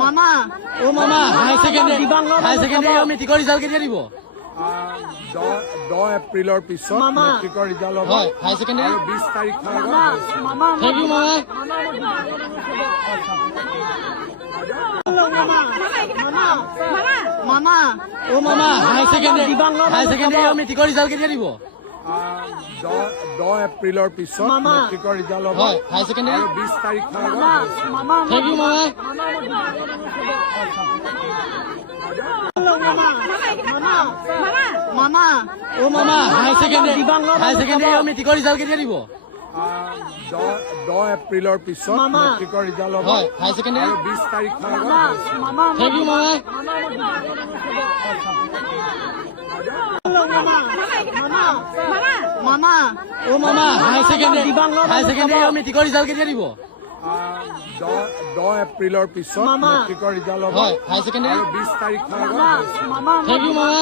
মামা ও মামা হাই সেকেন্ডাৰী মেট্ৰিকৰ ৰিজাল্ট কেতিয়া দিব? 10 এপ্ৰিলৰ পিছত মেট্ৰিকৰ ৰিজাল্ট হ'ব। হাই সেকেন্ডাৰী 20 তাৰিখৰ আগত থেংক ইউ মামা। মামা ও মামা হাই সেকেন্ডাৰী মেট্ৰিকৰ ৰিজাল্ট কেতিয়া দিব? 10 এপ্ৰিলৰ পিছত মেট্ৰিকৰ ৰিজাল্ট হ'ব। হাই সেকেন্ডাৰী 20 তাৰিখৰ আগত থেংক ইউ মামা। মামা ও মামা হাই সেকেন্ডাৰী মেট্ৰিকৰ ৰিজাল্ট কেতিয়া দিব? 10 এপ্ৰিলৰ পিছত মেট্ৰিকৰ ৰিজাল্ট হ'ব। হাই সেকেন্ডাৰী 20 তাৰিখৰ আগত থেংক ইউ মামা। মামা ও মামা হাই সেকেন্ডাৰী মেট্ৰিকৰ ৰিজাল্ট কেতিয়া দিব? 10 এপ্ৰিলৰ পিছত মেট্ৰিকৰ ৰিজাল্ট হ'ব। হাই সেকেন্ডাৰী 20 তাৰিখৰ আগত থেংক ইউ মামা।